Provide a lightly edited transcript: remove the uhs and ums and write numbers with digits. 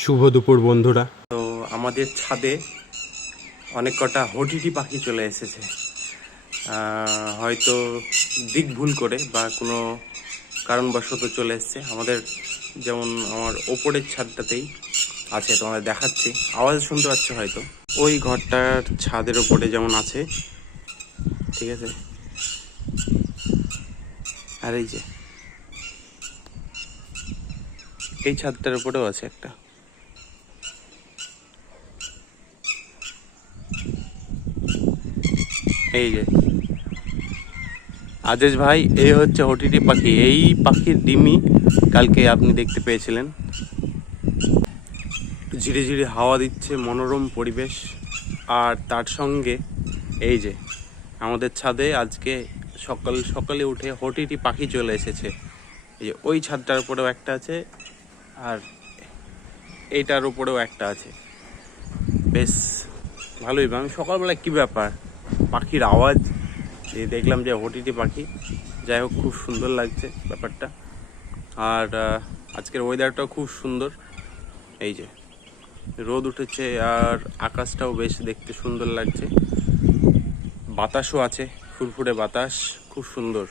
শুভ দুপুর বন্ধুরা। তো আমাদের ছাদে অনেক কটা হটিটি পাখি চলে এসেছে, হয়তো দিক ভুল করে বা কোনো কারণবশত চলে এসেছে। আমাদের যেমন আমার ওপরের ছাদটাতেই আছে, তোমাদের দেখাচ্ছি, আওয়াজ শুনতে পাচ্ছ হয়তো। ওই ঘরটার ছাদের ওপরে যেমন আছে, ঠিক আছে, আর এই যে এই ছাদটার উপরেও আছে একটা। এই যে আদেশ ভাই, এই হচ্ছে হটিটি পাখি। এই পাখির ডিমই কালকে আপনি দেখতে পেয়েছিলেন। ঝিরে ঝিরে হাওয়া দিচ্ছে, মনোরম পরিবেশ, আর তার সঙ্গে এই যে আমাদের ছাদে আজকে সকাল সকালে উঠে হটিটি পাখি চলে এসেছে। এই যে ওই ছাদটার উপরেও একটা আছে, আর এইটার উপরেও একটা আছে। বেশ ভালোই। আমি সকালবেলা কী ব্যাপার, পাখির আওয়াজ দেখলাম যে হটিটি পাখি। যাই হোক, খুব সুন্দর লাগছে ব্যাপারটা। আর আজকের ওয়েদারটাও খুব সুন্দর। এই যে রোদ উঠেছে আর আকাশটাও বেশ দেখতে সুন্দর লাগছে, বাতাসও আছে, ফুরফুরে বাতাস, খুব সুন্দর।